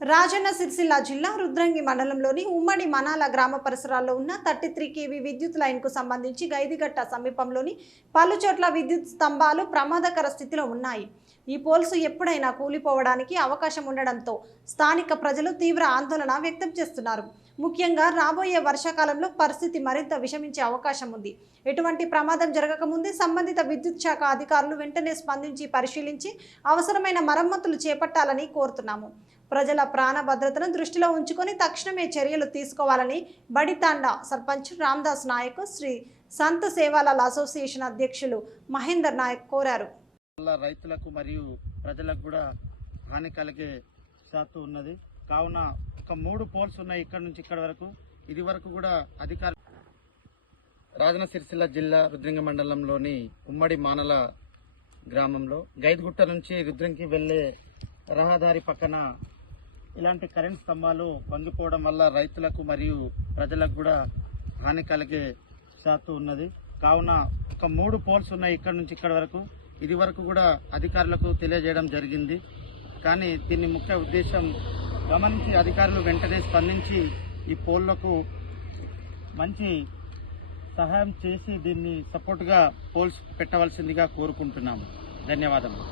రాజన్న సిరిసిల్ల జిల్లా రుద్రంగి మండలంలోని ఉమ్మడి మనాల గ్రామ పరిసరాల్లో ఉన్న 33 kV విద్యుత్ లైన్కు సంబంధించి గైదిగట్ట సమీపంలోని పలు చోట్ల విద్యుత్ స్తంభాలు ప్రమాదకర స్థితిలో ఉన్నాయి. ఈ పోల్స్ ఎప్పుడైనా కూలిపోవడానికి అవకాశం ఉండడంతో స్థానిక ప్రజలు తీవ్ర ఆందోళన వ్యక్తం చేస్తున్నారు. ముఖ్యంగా రాబోయే వర్షాకాలంలో పరిస్థితి మరింత విషమించే అవకాశం ఉంది. ఎటువంటి ప్రమాదం జరగకముందే సంబంధిత విద్యుత్ శాఖ అధికారులు వెంటనే స్పందించి పరిశీలించి అవసరమైన మరమ్మతులు చేపట్టాలని కోరుతున్నాము. ప్రజల ప్రాణ భద్రతను దృష్టిలో ఉంచుకొని తక్షణమే చర్యలు తీసుకోవాలని బడితాండా సర్పంచ్ రామ్దాస్ నాయక్, శ్రీ సంత సేవాలాల్ అసోసియేషన్ అధ్యక్షులు మహేందర్ నాయక్ కోరారు. రైతులకు మరియు ప్రజలకు కూడా హాని కలిగే శాతం ఉన్నది. కావున ఒక 3 పోల్స్ ఉన్నాయి ఇక్కడ నుంచి ఇక్కడ వరకు. ఇది వరకు కూడా అధికారులు రాజన్న సిరిసిల్ల జిల్లా రుద్రంగి మండలంలోని ఉమ్మడి మానల గ్రామంలో గైద్గుట్ట నుంచి రుద్రంగి వెళ్లే రహదారి పక్కన ఇలాంటి కరెంట్ స్తంభాలు వంగిపోవడం వల్ల రైతులకు మరియు ప్రజలకు కూడా హాని కలిగే శాతం ఉన్నది. కావున ఒక 3 పోల్స్ ఉన్నాయి ఇక్కడ నుంచి ఇక్కడ వరకు. ఇది వరకు కూడా అధికారులకు తెలియజేయడం జరిగింది. కానీ దీని ముఖ్య ఉద్దేశం గమనించి అధికారులు వెంటనే స్పందించి ఈ పోల్లకు మంచి సహాయం చేసి దీన్ని సపోర్ట్గా పోల్స్ పెట్టవలసిందిగా కోరుకుంటున్నాము. ధన్యవాదములు.